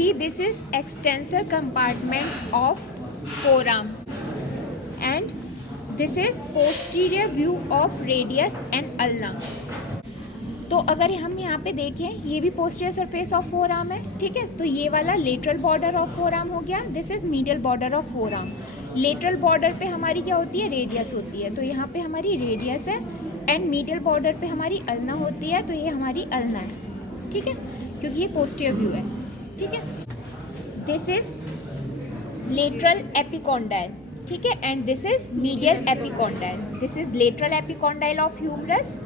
See, this is extensor compartment of forearm and this is posterior view of radius and ulna. तो अगर हम यहाँ पे देखें, ये भी posterior surface of four arm है, ठीक है। तो ये वाला lateral border of four arm हो गया, this is medial border of four arm. Lateral border पे हमारी क्या होती है, रेडियस होती है, तो यहाँ पे हमारी रेडियस है एंड मीडियल बॉर्डर पे हमारी अल्ना होती है, तो ये हमारी अल्ना है, ठीक है, क्योंकि ये पोस्टीरियर व्यू है, ठीक है। दिस इज लेटरल एपिकॉन्डाइल, ठीक है, and this is medial epicondyle. This is lateral epicondyle of humerus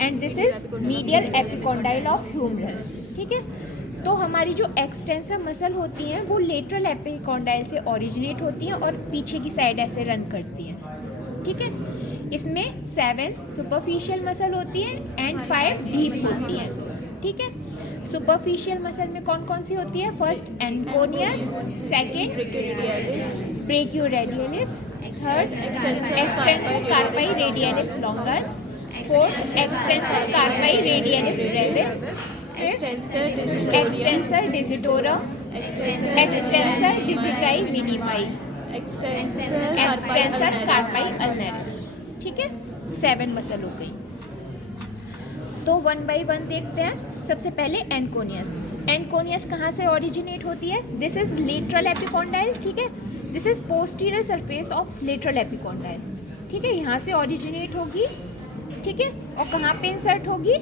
and this is medial epicondyle of humerus, ठीक है। तो हमारी जो एक्सटेंसर मसल होती हैं वो लेटरल एपिकॉन्डाइल से ओरिजिनेट होती हैं और पीछे की साइड ऐसे रन करती हैं, ठीक है। इसमें 7 सुपरफिशियल मसल होती हैं एंड 5 डीप होती हैं, ठीक है। सुपरफिशियल मसल में कौन कौन सी होती है, first anconeus, second brachioradialis, third extensor carpi radialis longus, fourth extensor carpi radialis brevis, extensor digitorum, extensor digiti minimi, extensor carpi ulnaris, ठीक है। 7 मसल हो गई। तो 1 बाय 1 देखते हैं। सबसे पहले एंकोनियस। एंकोनियस कहाँ से ओरिजिनेट होती है, दिस इज लेटरल एपिकॉन्डाइल, ठीक है। This is posterior surface of lateral epicondyle, ठीक है, यहाँ से ओरिजिनेट होगी, ठीक है, और कहाँ पे इंसर्ट होगी,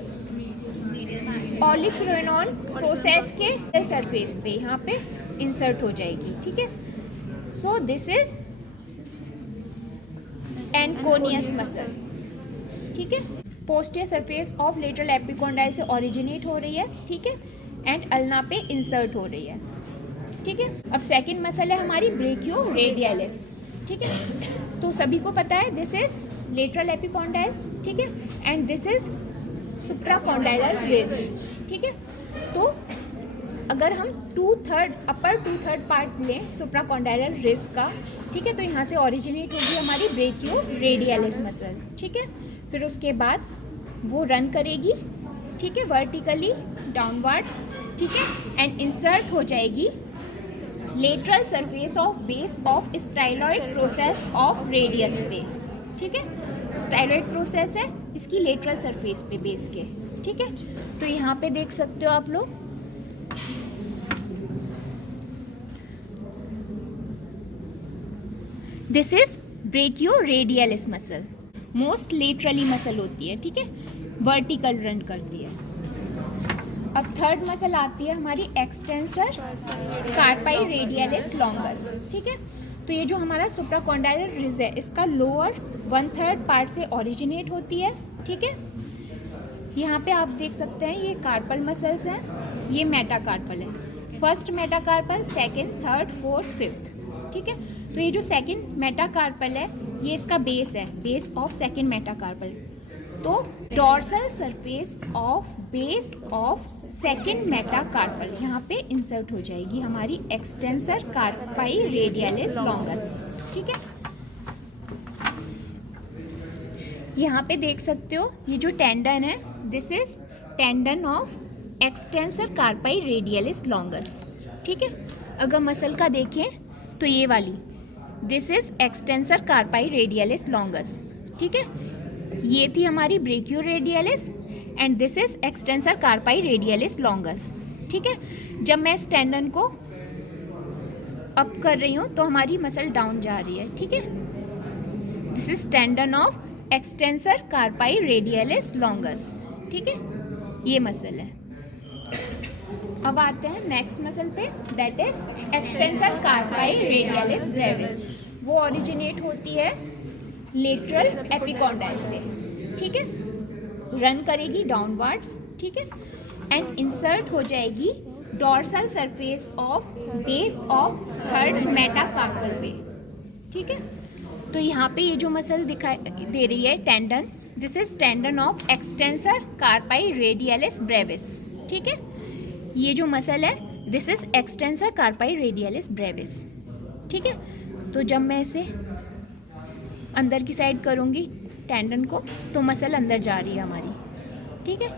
ऑलिक्रेनॉन प्रोसेस के सरफेस पे यहाँ पे इंसर्ट हो जाएगी, ठीक है। सो दिस इज एंकोनियस मसल, ठीक है, posterior surface of lateral epicondyle से ओरिजिनेट हो रही है, ठीक है, एंड अल्ना पे इंसर्ट हो रही है, ठीक है। अब सेकंड मसल है हमारी ब्रेकियोरेडियलिस, ठीक है। तो सभी को पता है दिस इज लेटरल एपिकॉन्डाइल, ठीक है, and this is supracondylar ridge, ठीक है। तो अगर हम 2/3 अपर 2/3 पार्ट लें सुप्राकॉन्डाइलर रिज का, ठीक है, तो यहाँ से ओरिजिनेट होगी हमारी ब्रेकियोरेडियलिस मसल, ठीक है। फिर उसके बाद वो रन करेगी, ठीक है, वर्टिकली डाउनवर्ड्स, ठीक है, एंड इंसर्ट हो जाएगी lateral surface of base of styloid process of radius पे, ठीक है। स्टाइलॉइड प्रोसेस है इसकी लेटरल सरफेस पे बेस के, ठीक है। तो यहाँ पे देख सकते हो आप लोग, this is brachioradialis muscle, most laterally muscle होती है, ठीक है, वर्टिकल रन करती है। अब थर्ड मसल आती है हमारी एक्सटेंसर कार्पाई रेडियलिस लॉन्गस, ठीक है। तो ये जो हमारा सुप्राकॉन्डाइलर रिज है इसका लोअर 1/3 पार्ट से ओरिजिनेट होती है, ठीक है। यहाँ पे आप देख सकते हैं ये कार्पल मसल्स हैं, ये मेटाकार्पल है, first metacarpal, second, third, fourth, fifth, ठीक है। तो ये जो सेकंड मेटाकार्पल है ये इसका बेस है, बेस ऑफ सेकंड मेटाकार्पल। तो dorsal surface of base of second metacarpal यहाँ पे इंसर्ट हो जाएगी हमारी एक्सटेंसर कार्पाई रेडियलिस लॉन्गस, ठीक है। यहाँ पे देख सकते हो ये जो टेंडन है this is tendon of extensor carpi radialis longus, ठीक है। अगर मसल का देखें तो ये वाली this is extensor carpi radialis longus, ठीक है। ये थी हमारी ब्रेकियोरेडियलिस and this is extensor carpi radialis longus, ठीक है। जब मैं इस टेंडन को अप कर रही हूँ तो हमारी मसल डाउन जा रही है, ठीक है। This is tendon of extensor carpi radialis longus, ठीक है, ये मसल है। अब आते हैं नेक्स्ट मसल पे, that is extensor carpi radialis Brevis. वो ओरिजिनेट होती है लेटरल एपिकॉन्डाइल से, ठीक है, रन करेगी डाउनवर्ड्स, ठीक है, एंड इंसर्ट हो जाएगी dorsal surface of base of third metacarpal पे, ठीक है। तो यहाँ पे ये जो मसल दिखाई दे रही है tendon, this is tendon of extensor carpi radialis brevis, ठीक है। ये जो मसल है this is extensor carpi radialis brevis, ठीक है। तो जब मैं इसे अंदर की साइड करूँगी टेंडन को तो मसल अंदर जा रही है हमारी, ठीक है।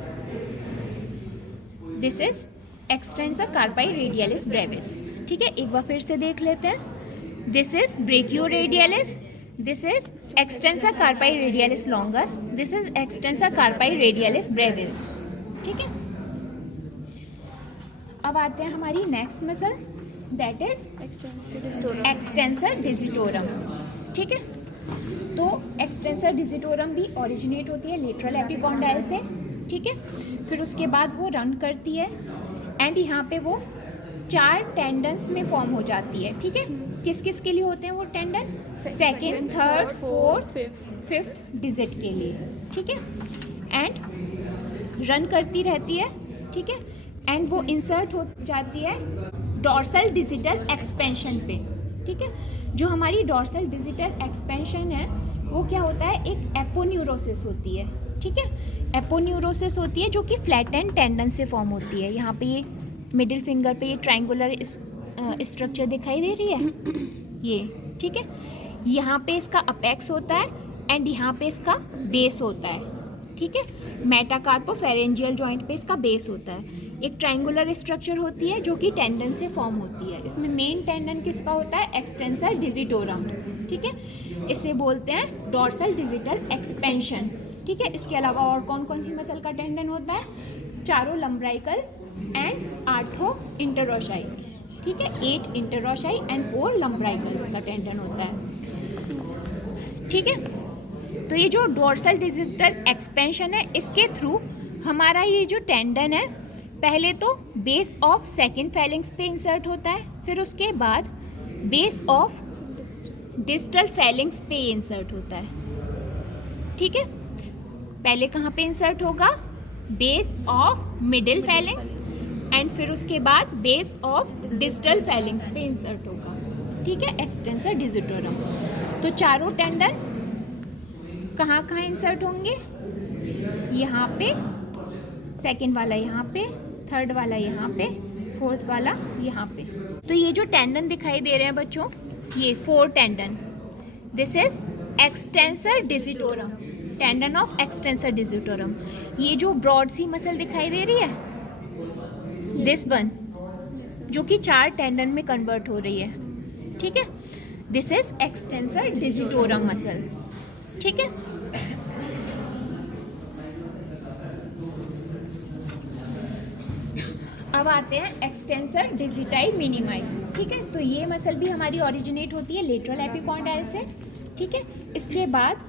This is extensor carpi radialis brevis. ठीक है, एक बार फिर से देख लेते हैं। This is brachioradialis, this is extensor carpi radialis longus, this is extensor carpi radialis brevis. ठीक है, अब आते हैं हमारी next muscle, that is extensor digitorum. ठीक है, तो एक्सटेंसर डिजिटोरम भी ओरिजिनेट होती है लेटरल एपिकॉन्डाइल से। ठीक है, फिर उसके बाद वो रन करती है एंड यहाँ पे वो 4 टेंडन्स में फॉर्म हो जाती है। ठीक है, किस किस के लिए होते हैं वो tendon? Second, third, fourth, fifth digit के लिए। ठीक है, एंड रन करती रहती है। ठीक है, एंड वो इंसर्ट हो जाती है डॉर्सल डिजिटल एक्सपेंशन पे। ठीक है, जो हमारी डॉर्सल डिजिटल एक्सपेंशन है वो क्या होता है, एक एपोन्यूरोसिस होती है। ठीक है, एपोन्यूरोसिस होती है जो कि फ्लैटेंड टेंडन से फॉर्म होती है। यहाँ पे ये मिडिल फिंगर पे ये ट्रायंगुलर स्ट्रक्चर दिखाई दे रही है ये। ठीक है, यहाँ पे इसका अपेक्स होता है एंड यहाँ पे इसका बेस होता है। ठीक है, मेटाकार्पोफेरेंजियल जॉइंट पे इसका बेस होता है। एक ट्रायंगुलर स्ट्रक्चर होती है जो कि टेंडन से फॉर्म होती है। इसमें मेन टेंडन किसका होता है? Extensor digitorum. ठीक है, इसे बोलते हैं डॉर्सल डिजिटल एक्सपेंशन। ठीक है, इसके अलावा और कौन कौन सी मसल का टेंडन होता है? 4 लंब्राइकल एंड 8 इंटरोशाई। ठीक है, 8 इंटरोशाई एंड 4 लंब्राइकल्स का टेंडन होता है। ठीक है, तो ये जो डॉर्सल डिजिटल एक्सपेंशन है इसके थ्रू हमारा ये जो टेंडन है पहले तो बेस ऑफ सेकंड फैलिंग्स पे इंसर्ट होता है, फिर उसके बाद बेस ऑफ डिस्टल फैलिंग्स पे इंसर्ट होता है। ठीक है, पहले कहाँ पे इंसर्ट होगा? Base of middle feelings and फिर उसके बाद बेस ऑफ डिस्टल फैलिंग्स पे इंसर्ट होगा। ठीक है, एक्सटेंसर डिजिटोरम। तो चारों टेंडन कहाँ कहाँ इंसर्ट होंगे? यहाँ पे, सेकंड वाला यहाँ पे, थर्ड वाला यहाँ पे, फोर्थ वाला यहाँ पे। तो ये जो टेंडन दिखाई दे रहे हैं बच्चों, ये 4 tendon, this is extensor digitorum, tendon of extensor digitorum. ये जो ब्रॉड सी मसल दिखाई दे रही है, दिस वन, जो कि 4 टेंडन में कन्वर्ट हो रही है। ठीक है, this is extensor digitorum muscle. ठीक है, अब आते हैं एक्सटेंसर डिजिटाई मिनिमाई। ठीक है, तो ये मसल भी हमारी ओरिजिनेट होती है लेटरल एपिकॉन्डाइल से। ठीक है, इसके बाद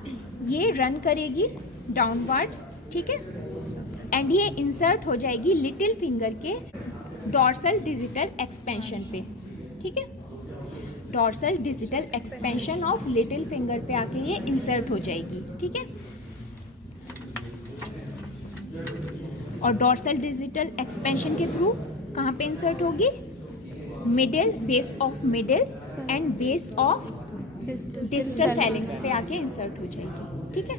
ये रन करेगी डाउनवर्ड्स। ठीक है, एंड ये इंसर्ट हो जाएगी लिटिल फिंगर के डॉर्सल डिजिटल एक्सपेंशन पे। ठीक है, dorsal digital expansion of little finger पे आके ये इंसर्ट हो जाएगी। ठीक है, और डॉर्सल डिजिटल एक्सपेंशन के थ्रू कहाँ पे इंसर्ट होगी? Middle, base of middle and base of distal feelings पे आके इंसर्ट हो जाएगी। ठीक है,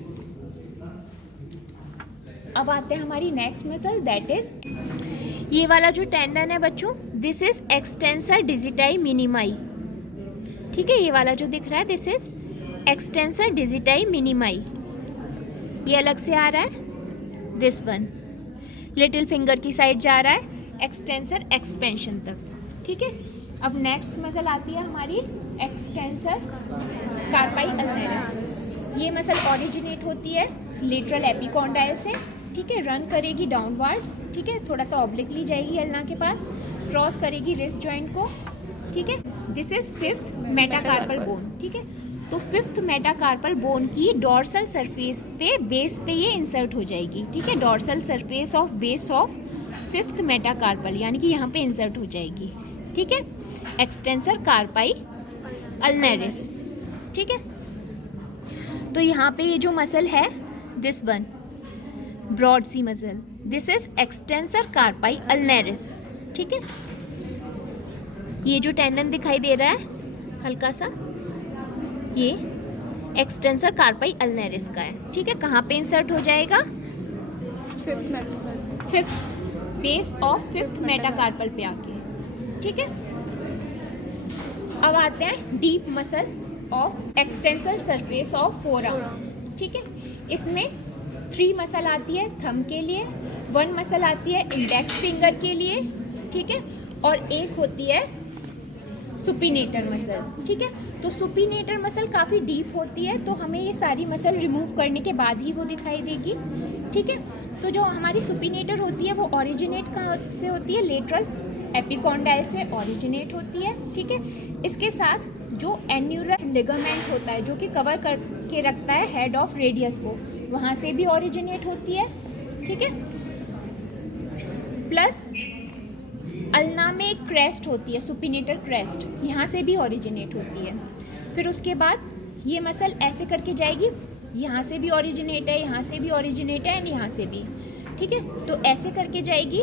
अब आते हैं हमारी नेक्स्ट मसल, दैट इज ये वाला जो टेंडन है बच्चों, दिस इज एक्सटेंसर डिजिटाई मिनिमाई। ठीक है, ये वाला जो दिख रहा है दिस इज एक्सटेंसर डिजिटाई मिनिमाई। ये अलग से आ रहा है, दिस वन लिटिल फिंगर की साइड जा रहा है एक्सटेंसर एक्सपेंशन तक। ठीक है, अब नेक्स्ट मसल आती है हमारी एक्सटेंसर कार्पाई अल्नरिस। ये मसल ओरिजिनेट होती है लेटरल एपिकॉन्डाइल से। ठीक है, रन करेगी डाउनवर्ड्स। ठीक है, थोड़ा सा ऑब्लिकली जाएगी अल्ना के पास, क्रॉस करेगी रिस्ट जॉइंट को। ठीक है, this is 5th metacarpal bone. ठीक है, तो 5th मेटाकार्पल बोन की डॉर्सल सरफेस पे, बेस पे ये इंसर्ट हो जाएगी। ठीक है, dorsal surface of base of 5th metacarpal, यानी कि यहाँ पे इंसर्ट हो जाएगी। ठीक है, एक्सटेंसर कार्पाई अल्नरिस। ठीक है, तो यहाँ पे ये जो मसल है this one broad c muscle, this is extensor carpi ulnaris. ठीक है, ये जो टेंडन दिखाई दे रहा है हल्का सा, ये एक्सटेंसर कार्पाई अल्नरिस का है। ठीक है, कहाँ पे इंसर्ट हो जाएगा? 5th base of 5th metacarpal पे आके। ठीक है, अब आते हैं deep muscle of extensor surface of forearm. ठीक है, इसमें 3 मसल आती है थंब के लिए, 1 मसल आती है इंडेक्स फिंगर के लिए ठीक है, और एक होती है सुपिनेटर मसल, ठीक है। तो सुपिनेटर मसल काफ़ी डीप होती है, तो हमें ये सारी मसल रिमूव करने के बाद ही वो दिखाई देगी, ठीक है। तो जो हमारी सुपिनेटर होती है वो ओरिजिनेट कहाँ से होती है, लेटरल एपिकॉन्डाइल से ओरिजिनेट होती है, ठीक है। इसके साथ जो एन्यूलर लिगामेंट होता है जो कि कवर करके रखता है हेड ऑफ रेडियस को, वहाँ से भी ओरिजिनेट होती है, ठीक है। प्लस अल्ना में एक क्रेस्ट होती है, सुपिनेटर क्रेस्ट, यहाँ से भी ओरिजिनेट होती है। फिर उसके बाद ये मसल ऐसे करके जाएगी, यहाँ से भी ओरिजिनेट है, यहाँ से भी ओरिजिनेट है एंड यहाँ से भी, ठीक है। तो ऐसे करके जाएगी।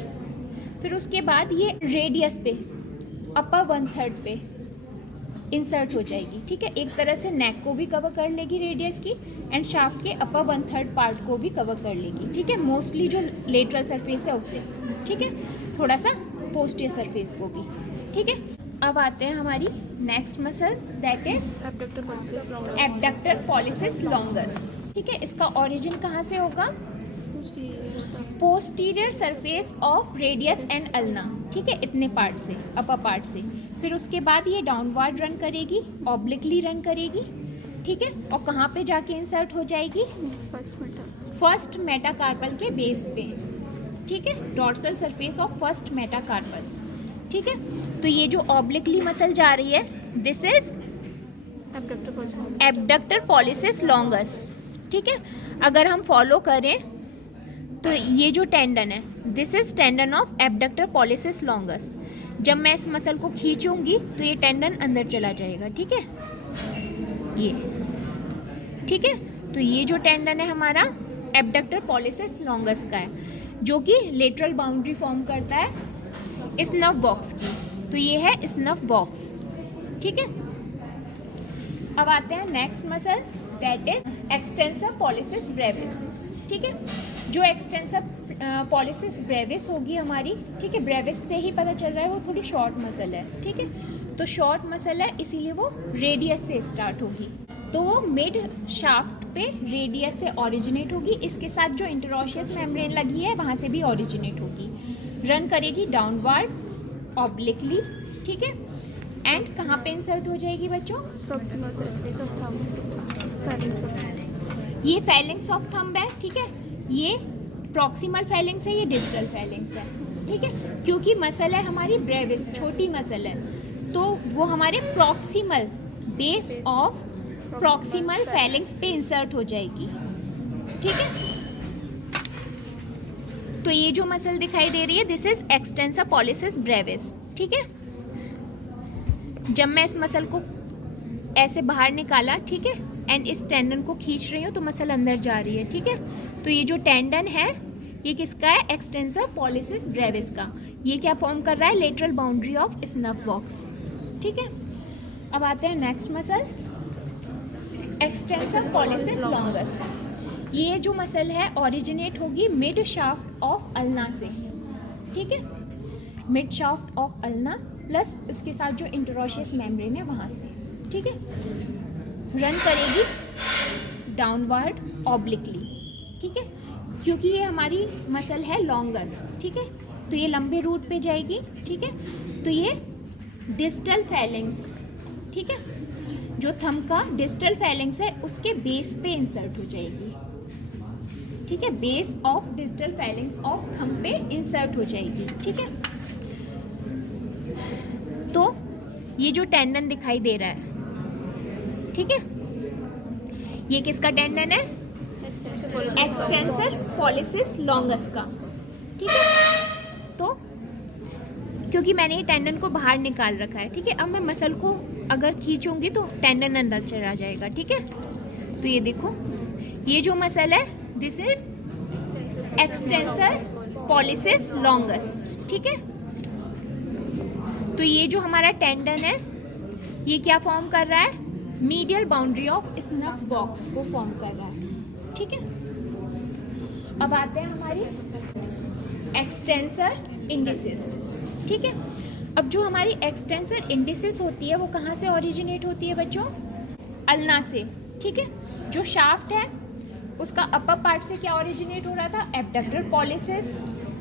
फिर उसके बाद ये रेडियस पे अपर 1/3 पे इंसर्ट हो जाएगी, ठीक है। एक तरह से नेक को भी कवर कर लेगी रेडियस की, एंड शाफ्ट के अपर 1/3 पार्ट को भी कवर कर लेगी, ठीक है। मोस्टली जो लेटरल सरफेस है उसे, ठीक है, थोड़ा सा पोस्टीरियर सरफेस को भी, ठीक है। अब आते हैं हमारी next muscle, that is abductor pollicis longus, ठीक है। इसका ओरिजिन कहाँ से होगा, posterior surface of radius and ulna, ठीक है, इतने पार्ट से, अपर पार्ट से। फिर उसके बाद ये डाउनवर्ड रन करेगी, ऑब्लिकली रन करेगी, ठीक है। और कहाँ पे जाके इंसर्ट हो जाएगी, फर्स्ट मेटाकार्पल के बेस पे, ठीक है, dorsal surface of first metacarpal, ठीक है। तो ये जो ऑब्लिकली मसल जा रही है, this is abductor pollicis longus, ठीक है। अगर हम फॉलो करें तो ये जो टेंडन है, this is tendon of abductor pollicis longus. जब मैं इस मसल को खींचूंगी तो ये टेंडन अंदर चला जाएगा, ठीक है, ये, ठीक है। तो ये जो टेंडन है हमारा एब्डक्टर पॉलिसिस लॉन्गस का है, जो कि लेटरल बाउंड्री फॉर्म करता है स्नफ बॉक्स की। तो ये है स्नफ बॉक्स, ठीक है। अब आते हैं next muscle, that is extensor pollicis Brevis, ठीक है। जो एक्सटेंसर पॉलिसिस ब्रेविस होगी हमारी, ठीक है, ब्रेविस से ही पता चल रहा है वो थोड़ी शॉर्ट मसल है, ठीक है। तो शॉर्ट मसल है इसीलिए वो रेडियस से स्टार्ट होगी, तो वो मिड शाफ्ट पे रेडियस से ओरिजिनेट होगी। इसके साथ जो इंटरऑशियस मेम्ब्रेन लगी है वहाँ से भी ओरिजिनेट होगी, रन करेगी डाउनवर्ड ऑब्लिकली, ठीक है। एंड कहाँ पे इंसर्ट हो जाएगी बच्चों, ये फैलिंग्स ऑफ थंब है, ठीक है। ये प्रॉक्सिमल फैलिंग्स है, ये डिस्टल फैलिंग्स है, ठीक है। क्योंकि मसल है हमारी ब्रेविस, छोटी मसल है, तो वो हमारे proximal base of proximal feelings पे इंसर्ट हो जाएगी, ठीक है। तो ये जो मसल दिखाई दे रही है, this is extensor pollicis Brevis, ठीक है। जब मैं इस मसल को ऐसे बाहर निकाला, ठीक है, एंड इस टेंडन को खींच रही हूँ तो मसल अंदर जा रही है, ठीक है। तो ये जो टेंडन है ये किसका है, एक्सटेंसर पॉलिसिस ब्रेविस का। ये क्या फॉर्म कर रहा है, lateral boundary of snuff box, ठीक है। अब आते हैं next muscle, extensor pollicis longus. ये जो मसल है ओरिजिनेट होगी मिड शाफ्ट ऑफ अल्ना से, ठीक है, mid shaft of ulna plus उसके साथ जो इंटरऑशियस मेम्ब्रेन है वहाँ से, ठीक है। रन करेगी डाउनवर्ड ऑब्लिकली, ठीक है, क्योंकि ये हमारी मसल है लॉन्गस, ठीक है। तो ये लंबे रूट पे जाएगी, ठीक है। तो ये डिस्टल फैलिंग्स, ठीक है, जो थंब का डिस्टल फैलिंग्स है उसके बेस पे इंसर्ट हो जाएगी, ठीक है, base of distal feelings of thumb पे इंसर्ट हो जाएगी, ठीक है। तो ये जो टेंडन दिखाई दे रहा है, ठीक है, ये किसका टेंडन है, एक्सटेंसर पॉलिसिस लॉन्गस का, ठीक है। तो क्योंकि मैंने ये टेंडन को बाहर निकाल रखा है, ठीक है, अब मैं मसल को अगर खींचूंगी तो टेंडन अंदर चला जाएगा, ठीक है। तो ये देखो, ये जो मसल है this is extensor pollicis longus, ठीक है। तो ये जो हमारा टेंडन है ये क्या फॉर्म कर रहा है, medial boundary of snuff box को फॉर्म कर रहा है, ठीक है। अब आते हैं हमारी एक्सटेंसर इंडिसिस, ठीक है। अब जो हमारी एक्सटेंसर इंडिसिस होती है वो कहाँ से ओरिजिनेट होती है बच्चों, अल्ना से, ठीक है। जो शाफ्ट है उसका अपर पार्ट से क्या ओरिजिनेट हो रहा था, एब्डक्टर पॉलिसिस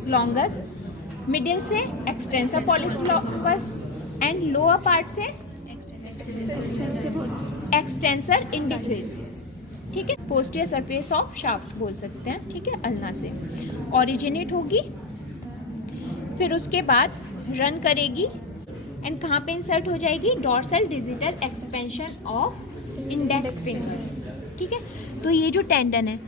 लॉन्गस, मिडिल से एक्सटेंसर पॉलिस्लॉगस एंड लोअर पार्ट से एक्सटेंसर इंडिसेस, ठीक है। पोस्टीरियर सरफेस ऑफ शाफ्ट बोल सकते हैं, ठीक है, अल्ना से ओरिजिनेट होगी, फिर उसके बाद रन करेगी एंड कहाँ पे इंसर्ट हो जाएगी, dorsal digital expansion of index finger, ठीक है। तो ये जो टेंडन है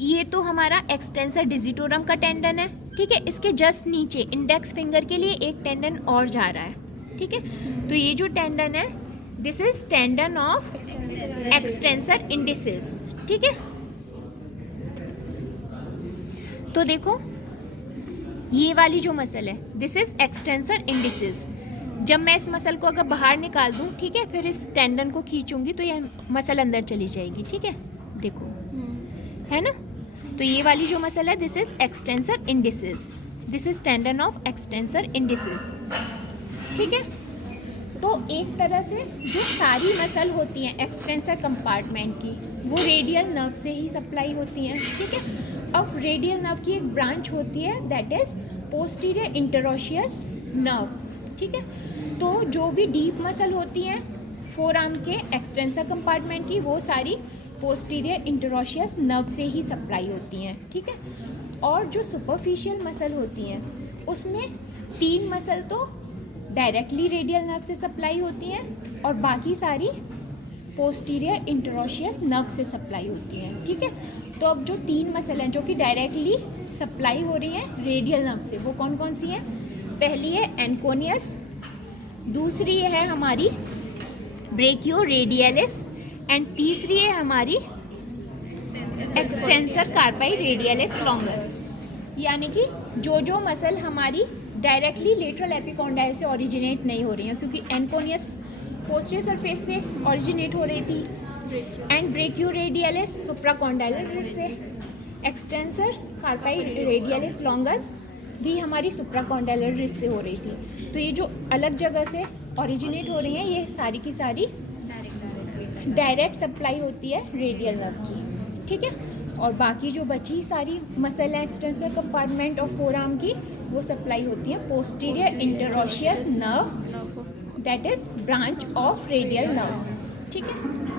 ये तो हमारा एक्सटेंसर डिजिटोरम का टेंडन है, ठीक है। इसके जस्ट नीचे इंडेक्स फिंगर के लिए एक टेंडन और जा रहा है, ठीक है। तो ये जो टेंडन है this is tendon of extensor indices, ठीक है। तो देखो ये वाली जो मसल है दिस इज एक्सटेंसर इंडिसेस। जब मैं इस मसल को अगर बाहर निकाल दूं, ठीक है, फिर इस टेंडन को खींचूंगी तो ये मसल अंदर चली जाएगी, ठीक है, देखो, है ना। तो ये वाली जो मसल है this is extensor indices, this is tendon of extensor indices, ठीक है। तो एक तरह से जो सारी मसल होती हैं एक्सटेंसर कंपार्टमेंट की वो रेडियल नर्व से ही सप्लाई होती हैं, ठीक है। अब रेडियल नर्व की एक ब्रांच होती है that is posterior interosseous nerve, ठीक है। तो जो भी डीप मसल होती हैं फोर आर्म के एक्सटेंसर कंपार्टमेंट की वो सारी पोस्टीरियर इंटरोशियस नर्व से ही सप्लाई होती हैं, ठीक है। और जो सुपरफिशियल मसल होती हैं उसमें 3 मसल तो डायरेक्टली रेडियल नर्व से सप्लाई होती हैं और बाकी सारी पोस्टीरियर इंटरोशियस नर्व से सप्लाई होती हैं, ठीक है। तो अब जो 3 मसल हैं जो कि डायरेक्टली सप्लाई हो रही हैं रेडियल नर्व से वो कौन कौन सी हैं, पहली है एंकोनियस, दूसरी है हमारी ब्रेकियो रेडियलिस एंड तीसरी है हमारी एक्सटेंसर कार्पाई रेडियलिस लॉन्गस। यानी कि जो मसल हमारी डायरेक्टली लेटरल एपिकॉन्डाइल से ओरिजिनेट नहीं हो रही हैं, क्योंकि एंकोनियस पोस्टीरियर सरफेस से ओरिजिनेट हो रही थी एंड ब्रेकियो रेडियलिस सुप्राकॉन्डाइलर रिस से, एक्सटेंसर कार्पाई रेडियलिस लॉन्गस भी हमारी सुप्राकॉन्डाइलर रिस से हो रही थी। तो ये जो अलग जगह से ओरिजिनेट हो रही हैं ये सारी की सारी डायरेक्ट सप्लाई होती है रेडियल नर्व की, ठीक है। और बाकी जो बची सारी मसल है एक्सटेंसर कंपार्टमेंट और फोर आर्म की वो सप्लाई होती है posterior interosseous nerve that is branch of radial nerve, ठीक है।